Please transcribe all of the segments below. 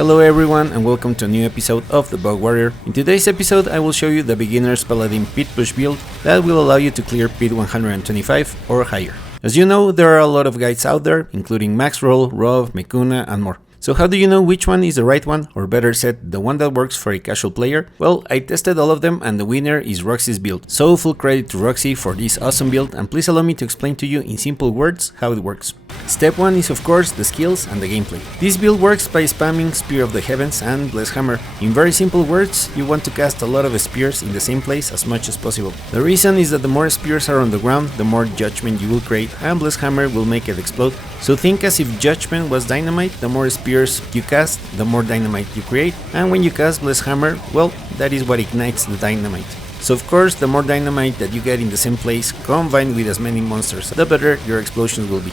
Hello everyone and welcome to a new episode of The Bug Warrior. In today's episode I will show you the beginner's Paladin pit push build that will allow you to clear pit 125 or higher. As you know, there are a lot of guides out there, including Maxroll, Rov, Mekuna and more. So how do you know which one is the right one, or better said, the one that works for a casual player? Well, I tested all of them and the winner is Roxy's build. So full credit to Roxy for this awesome build, and please allow me to explain to you in simple words how it works. Step 1 is of course the skills and the gameplay. This build works by spamming Spear of the Heavens and Blessed Hammer. In very simple words, you want to cast a lot of spears in the same place as much as possible. The reason is that the more spears are on the ground, the more Judgement you will create, and Blessed Hammer will make it explode. So think as if Judgement was dynamite, the more spears you cast, the more dynamite you create, and when you cast Blessed Hammer, well, that is what ignites the dynamite. So of course, the more dynamite that you get in the same place, combined with as many monsters, the better your explosions will be.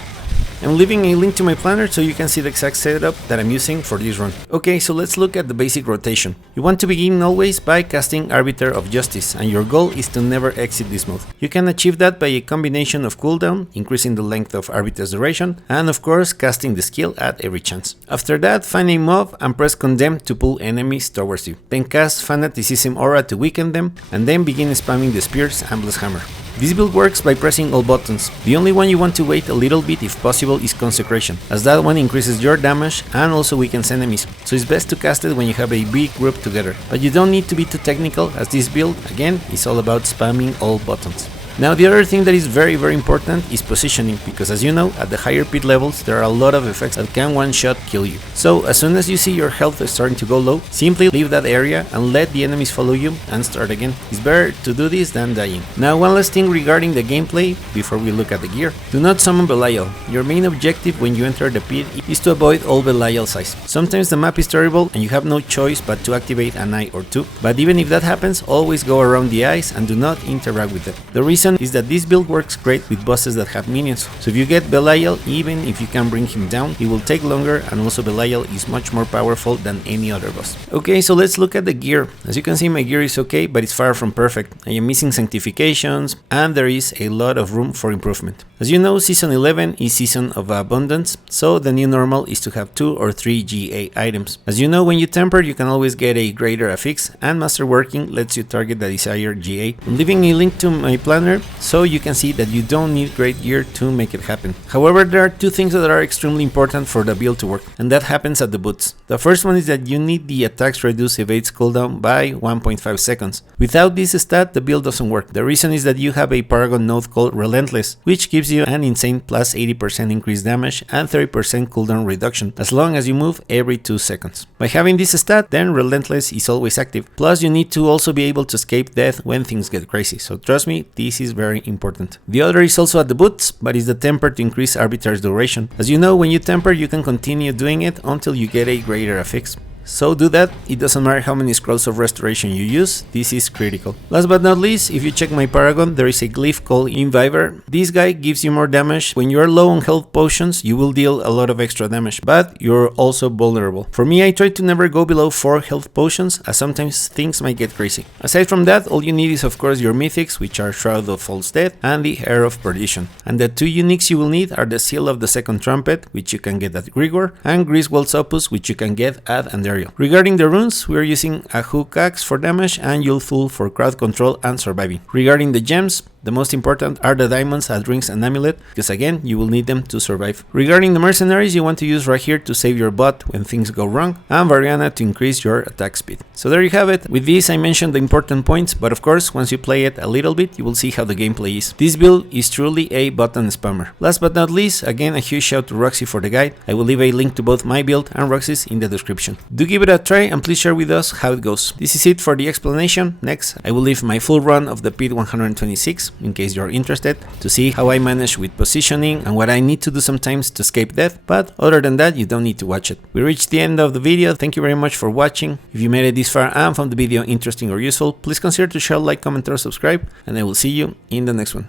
I'm leaving a link to my planner so you can see the exact setup that I'm using for this run. Okay, so let's look at the basic rotation. You want to begin always by casting Arbiter of Justice, and your goal is to never exit this mode. You can achieve that by a combination of cooldown, increasing the length of Arbiter's duration, and of course casting the skill at every chance. After that, find a mob and press Condemn to pull enemies towards you. Then cast Fanaticism Aura to weaken them, and then begin spamming the spears and Blessed Hammer. This build works by pressing all buttons. The only one you want to wait a little bit if possible is Consecration, as that one increases your damage and also weakens enemies, so it's best to cast it when you have a big group together. But you don't need to be too technical, as this build, again, is all about spamming all buttons. Now the other thing that is very important is positioning, because as you know, at the higher pit levels there are a lot of effects that can one shot kill you. So as soon as you see your health is starting to go low, simply leave that area and let the enemies follow you and start again. It's better to do this than dying. Now one last thing regarding the gameplay before we look at the gear. Do not summon Belial. Your main objective when you enter the pit is to avoid all Belial's eyes. Sometimes the map is terrible and you have no choice but to activate an eye or two, but even if that happens, always go around the eyes and do not interact with them. The reason is that this build works great with bosses that have minions, so if you get Belial, even if you can bring him down, it will take longer, and also Belial is much more powerful than any other boss. Okay, so let's look at the gear. As you can see, my gear is okay, but it's far from perfect. I am missing sanctifications, and there is a lot of room for improvement. As you know, Season 11 is Season of Abundance, so the new normal is to have 2 or 3 GA items. As you know, when you temper, you can always get a greater affix, and Master Working lets you target the desired GA. I'm leaving a link to my planner, so you can see that you don't need great gear to make it happen. However, there are two things that are extremely important for the build to work, and that happens at the boots. The first one is that you need the attacks reduce evades cooldown by 1.5 seconds. Without this stat, the build doesn't work. The reason is that you have a paragon node called Relentless, which gives you an insane plus 80% increased damage and 30% cooldown reduction, as long as you move every 2 seconds. By having this stat, then Relentless is always active. Plus, you need to also be able to escape death when things get crazy, so trust me, this is very important. The other is also at the boots, but is the temper to increase Arbiter's duration. As you know, when you temper, you can continue doing it until you get a greater affix. So do that, it doesn't matter how many scrolls of restoration you use, this is critical. Last but not least, if you check my paragon, there is a glyph called Inviver. This guy gives you more damage. When you are low on health potions, you will deal a lot of extra damage, but you're also vulnerable. For me, I try to never go below 4 health potions, as sometimes things might get crazy. Aside from that, all you need is of course your Mythics, which are Shroud of False Death and the Heir of Perdition. And the 2 uniques you will need are the Seal of the Second Trumpet, which you can get at Grigor, and Griswold's Opus, which you can get at Andariel. Regarding the runes, we are using a Hook Axe for damage and Youthful for crowd control and surviving. Regarding the gems, the most important are the diamonds at Rings and Amulet, because again, you will need them to survive. Regarding the Mercenaries, you want to use Rahir to save your butt when things go wrong, and Variana to increase your attack speed. So there you have it. With this, I mentioned the important points, but of course, once you play it a little bit, you will see how the gameplay is. This build is truly a button spammer. Last but not least, again, a huge shout to Roxy for the guide. I will leave a link to both my build and Roxy's in the description. Do give it a try, and please share with us how it goes. This is it for the explanation. Next, I will leave my full run of the pit 126, in case you're interested, to see how I manage with positioning and what I need to do sometimes to escape death, but other than that, you don't need to watch it. We reached the end of the video. Thank you very much for watching. If you made it this far and found the video interesting or useful, please consider to share, like, comment or subscribe, and I will see you in the next one.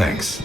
Thanks.